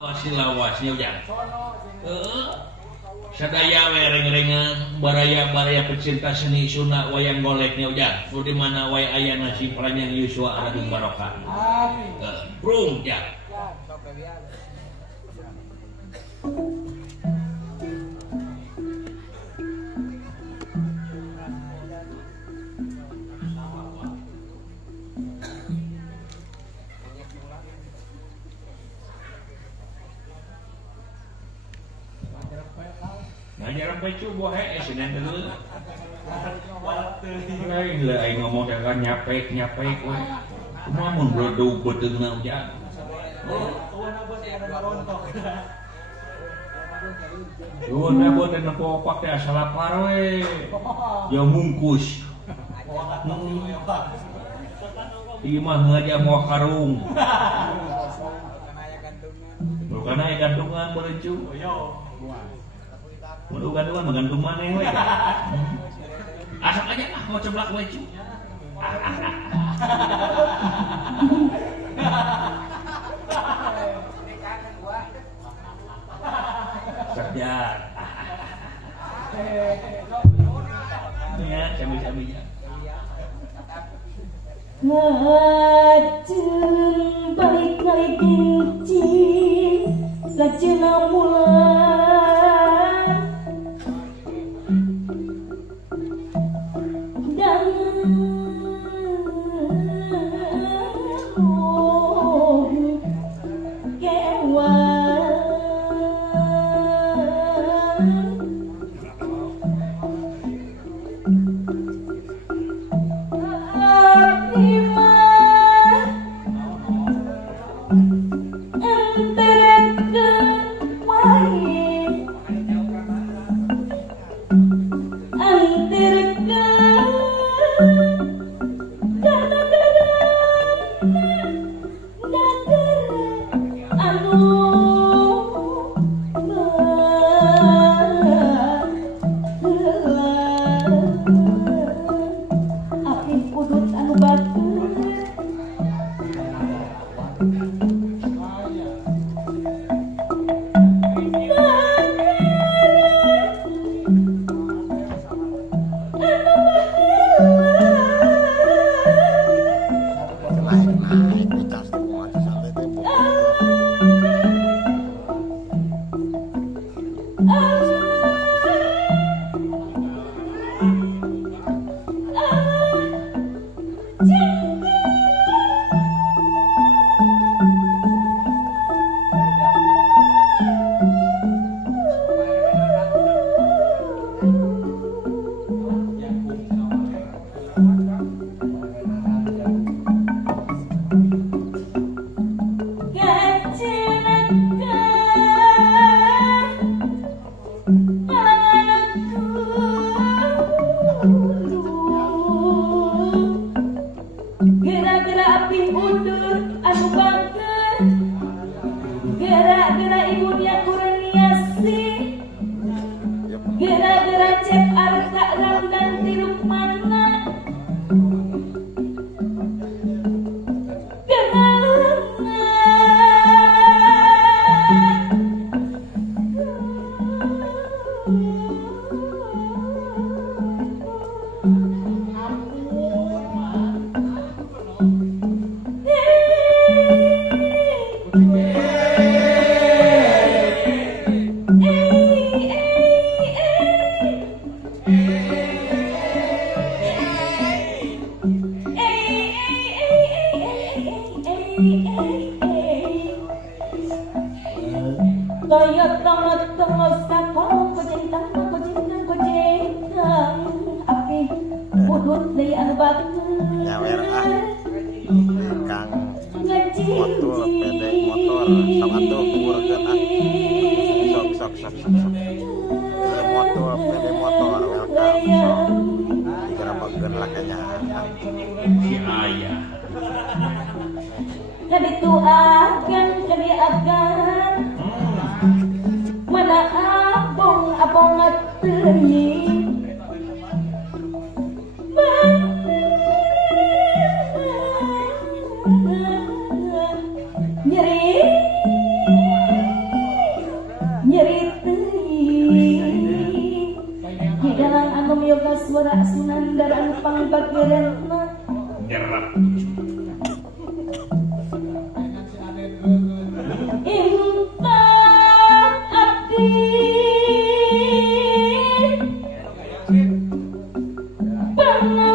Lawasnya udah. Sadaya wereng-rengan baraya-baraya pecinta seni sunat wayang goleknya udah. Nu di mana way ayana si Pranjang Yuswa Agung Barokah. Prung ya. Ngajaran pecu buah sinen dulu. Lain lah aing ngomong dengan nyapek we. Kumaha mun brodog beteungna ujar. Duh, na buat nempo opak teh asal lapar we. Ya mungkus. Ieu mah ngaja moal karung. Bukan aya gantungan berecu. Mudah gantungan menggantung maneh we. Asal aja lah mau ceblak we cu. Sajar. Ya, cami-caminya. Ngajeng balik lagi genci lajena mulan dan nyeri bageranna nyerap intan abdi abdi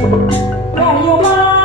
udut anu bagus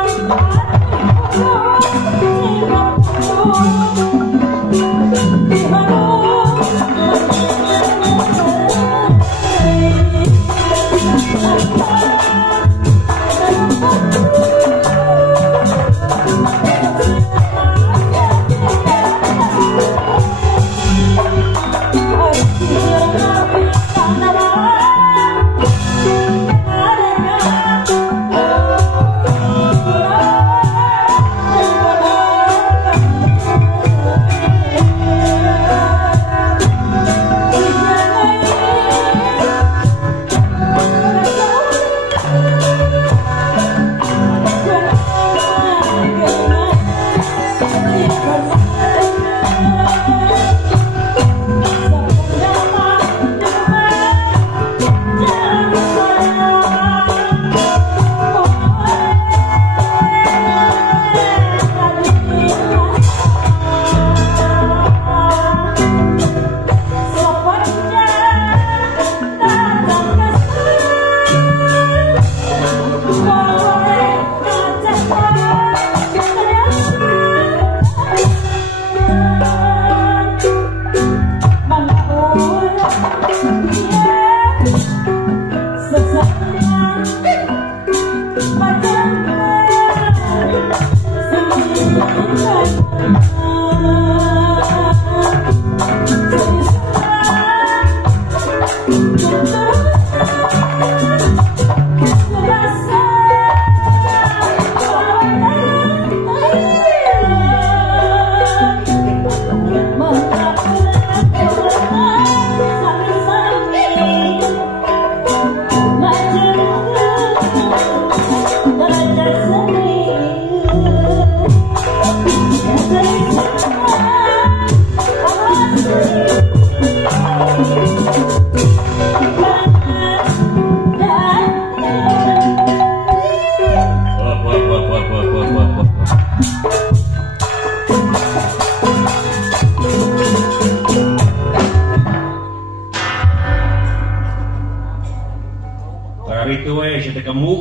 dapetmu itu saya kamu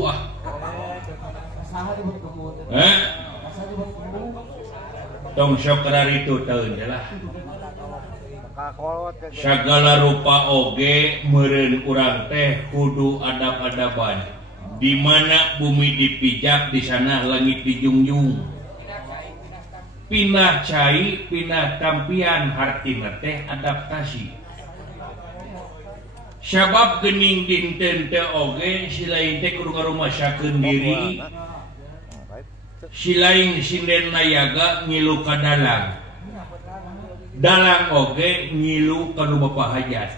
tong sok itu tahun lah segala rupa oge meureun urang teh kudu adab-adaban di mana bumi dipijak di sana langit dijunjung pindah cai pindah tampian hartina teh adaptasi sabab geuning dinten teh oge si lain teh kudu ngarumasakeun diri si lain sinden nayaga ngilu ka dalang oge ngilu ka nu bapa hajat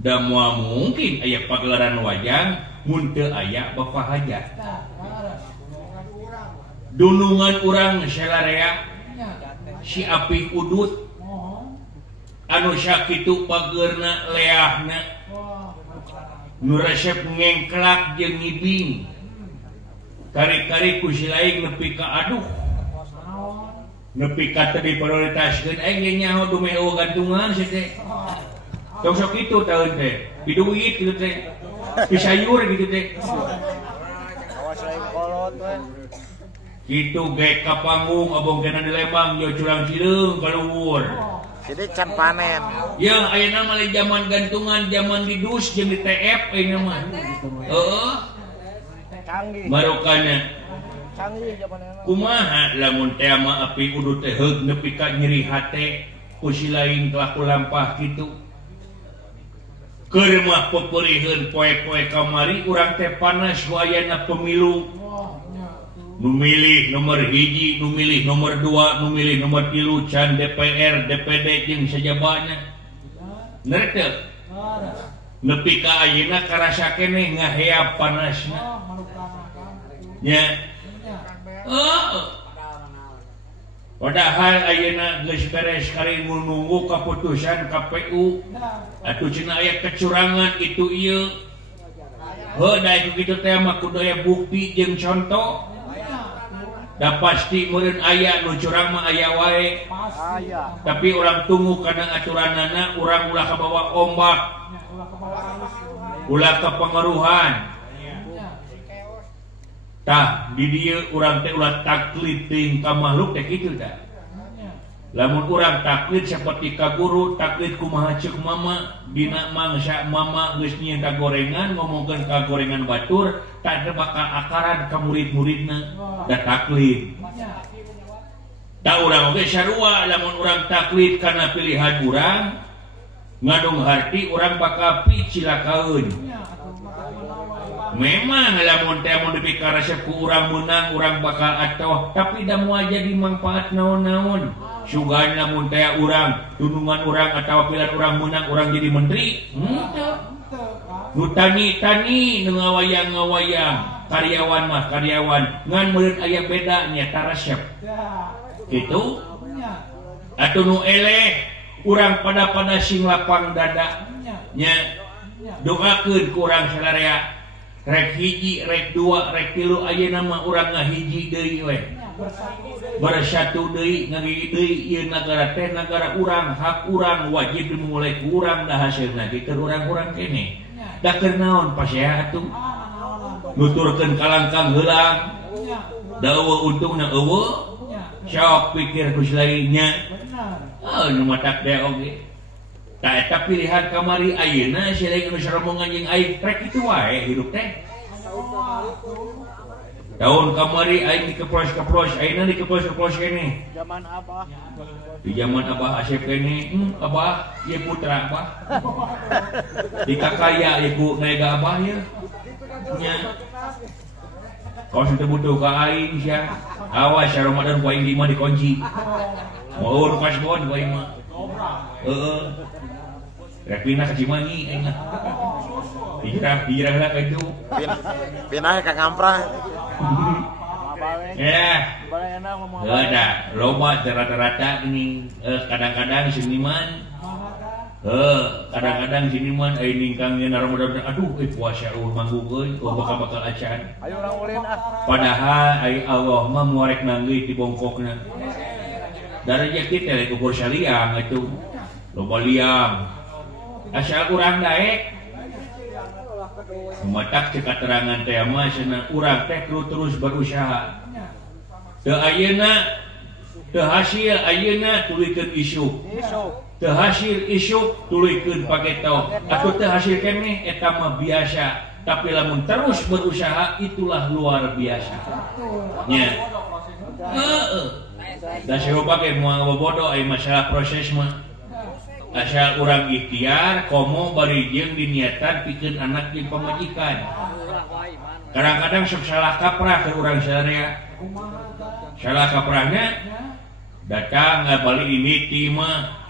da moal mungkin aya pagelaran wajang mun teu aya bapa hajat dunungan urang selarea si api udut anu sakitu pageurna leahna nu resep ngengklak jeung ngibing kari-kari ku si lain nepi ka aduh nepi ka teu diprioritaskeun ge nyaho dumeo gantungan si teh tong sok itu tahu teh di duit gitu teh di sayur gitu teh awas lain kolot we gitu ge ka panggung abong kena di Lembang yo curang cileung ka luhur jadi can panen ya ayeuna mah zaman gantungan zaman di dus jeung di TF ayeuna mah heeh canggih barokana canggih zamanna kumaha lamun teh mah api kudu teh heug nepi ka nyeri hate ku si lain kelaku lampah kitu keur mah pepeurieun poe-poe kamari urang teh panas ku ayana pemilu nu milih nomor 1 nu milih nomor 2 nu milih nomor 3 can DPR DPD jeung sajabana nerteu nepi ka ayeuna karasa keneh ngaheap panasna nya padahal ayeuna geus beres kari nunggu kaputusan KPU atuh cenah aya kecurangan itu ieu heuh da kitu teh mah kudu aya bukti jeung contoh da pasti meureun aya nu curang mah aya wae tapi urang tunggu kana aturanana urang ulah kabawa ombak ulah kepengaruhan tah di dieu urang teh ulah taklid teuing ka makhluk teh kitu tah lamun urang taklid saperti ka guru taklid kumaha ceuk mama dina mangsa mama geus nyienta gorengan ngomongkeun ka gorengan batur tak bakal akaran ka murid-muridna da taklid da urang oge sarua lamun urang taklid kana pilihan urang ngadong harti urang bakal picilakaeun memang lamun teh mun dipikar resep ku urang meunang urang bakal atoh tapi da moal jadi manfaat naon-naon sugan lamun teh urang tunungan urang atawa pilihan urang meunang urang jadi menteri nu tani-tani nu ngawayang-ngawayang karyawan mah karyawan ngan meureun aya beda nya ta resep kitu atuh nu eleh urang pada sing lapang dada nya doakeun ku urang sadaya rek 1 rek 2 rek 3 ayeuna mah urang ngahiji deui we bersatu deui ngagigi deui ieu nagara teh nagara urang hak urang wajib dimulai ku urang da hasilna kitu urang-urang kene da keur naon pasea atuh nuturkeun kalangkang heulang da eueuh untungna eueuh sok pikir ku lainnya nu matak teh oge ta eta pilihan kamari ayeuna sireung anu sarombongan jeung aing rek kitu wae hirup teh tahun kamari aing dikeplos-keplos ayeuna dikeplos-keplos kene zaman abah di zaman abah Asep kene abah ieu putra abah di kakaya ibu naega abah ya nya kau sudah butuh ka aing sia awas Ramadan ku aing di mah dikunci mau pas bon ku aing mah heeh rek pindah ka Cimahi aing mah hijrah lah ka itu pindah ka Ngamprah ya ada loba rata-rata ini kadang-kadang seniman kadang-kadang seniman ai ningkang nya Ramadan aduh puasa manggung euy bakal acan ayo urang ulin padahal ai Allah mah muarek nanggeui di bongkokna dari rezeki teh ukur saliang itu loba liang asal urang daek matak cek keterangan teh mah cenah urang teh terus berusaha teu ayeuna teu hasil ayeuna tulikeun isu teu hasil isu tulikeun pageto atuh teu hasil keneh eta mah biasa tapi lamun terus berusaha itulah luar biasa nya heeh da siapa ge moal bobodo aya masalah proses mah asal urang ikhtiar komo bari jeung diniatan pikeun anak jeung pamajikan kadang-kadang sok salah kaprah ke urang sadaya salah kaprahnya datang balik ini timah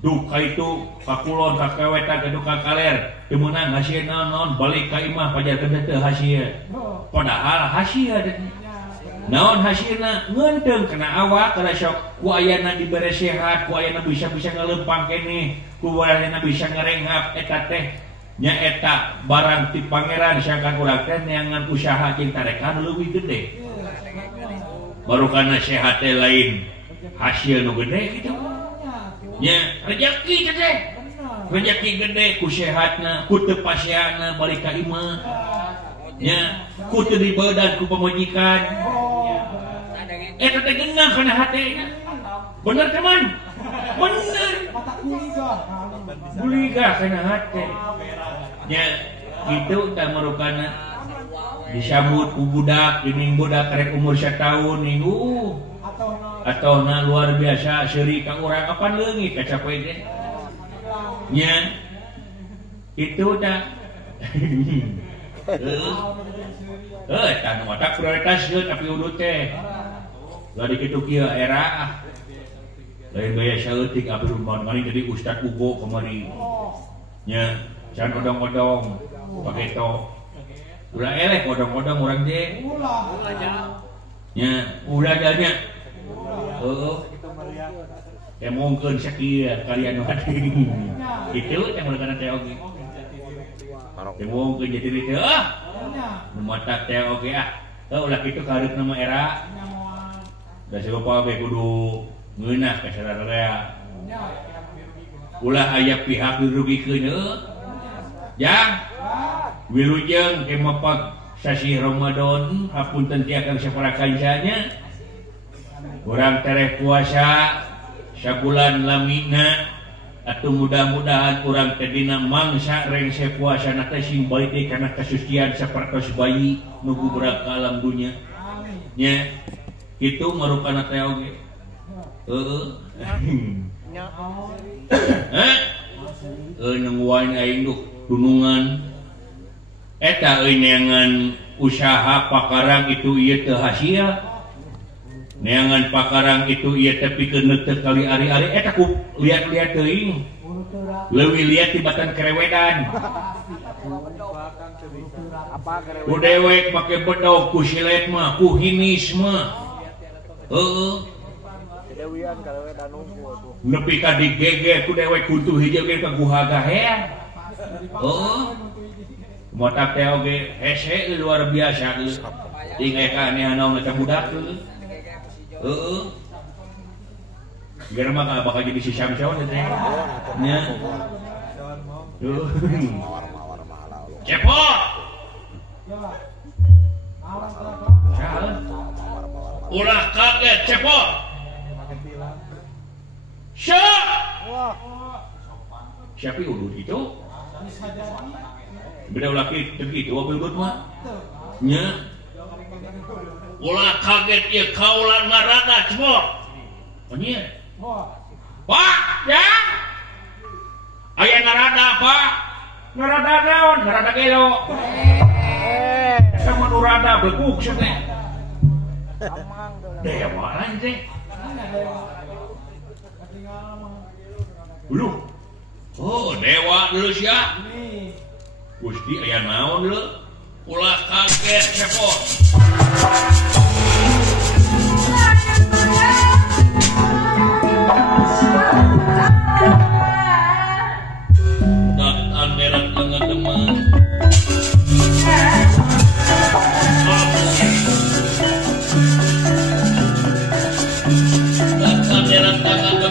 duka itu kakulon kakewetan ke duka kaler temenang hasil naon balik ka imah pajarkeun teh hasil padahal hasil naon hasilna ngeunteung kana awak kana sok ku ayana dibere sehat ku ayana bisa ngaleumpang keneh ku ayana bisa ngarenghap eta teh nyaeta barang ti pangeran siakan urang teh neangan usaha jeung tarekan leuwih gede baru kana sehat teh lain hasil nu gede kitu nya rezeki teh rezeki gede ku sehatna ku teu pasiana balik ka imah nya ku teu dibeudad ku pamajikan eta teh geunah kana hatena bener teman bener buliga kana hate nya kitu tah marukana disambut ku budak geuning budak karek umur 1 tahun minggu atau luar biasa seuri ka urang apan leungit kacapai teh nya itu tah tanu mata prioritas tapi udut teh lari kitu kieu era lain gaya saeutik abdi rumah mari jadi Ustad Ugo kemari nya can odong-odong paketo ulah eleh odong-odong urang teh nya ulah nya mungkin sakieu kalian hati kitu teh mulakana teh oge mungkin jadi teh nu mata teh oge ulah kitu kaharep nama era da siapa bae kudu ngeunah ka sararea ulah aya pihak dirugikeun jang wilujeng ke mapag sasi Ramadan hapunten ti akang saparakancanya urang tereh puasa sabulan lamina atuh mudah-mudahan urang teh dina mangsa rengse puasana teh sing balik deui kana kasucian sapertos bayi nu gubrak ka alam dunya nya kitu marupana teh oge nungguan aing duh dunungan eta neangan usaha pakarang itu ieu teu hasil neangan pakarang itu ieu teh pikeun teu kali ari-ari eta ku liat-liat teuing leuwih liat tibatan kerewedan ku dewek make bedog ku silet mah ku hinis mah nepi ka digeger ku dewek kuntu hijau ge ka guhaga hean motak teh oge hese luar biasa ting eka neanaon eta budak geus mah bakal jadi si Syamsawan teh nya cepot ulah kaget cepot siapa udut itu beda laki begitu mobil udut mah nya ulah kaget ya kaulah narada cepot nya pak ya aya narada pak narada naon narada gelo sama nurada beleguk cenah dewa anjing Uluh. Oh, dewa dulu sia. Gusti aya naon leu? Ulah kaget cepot. Datang merah tengah teman. Datang merah tengah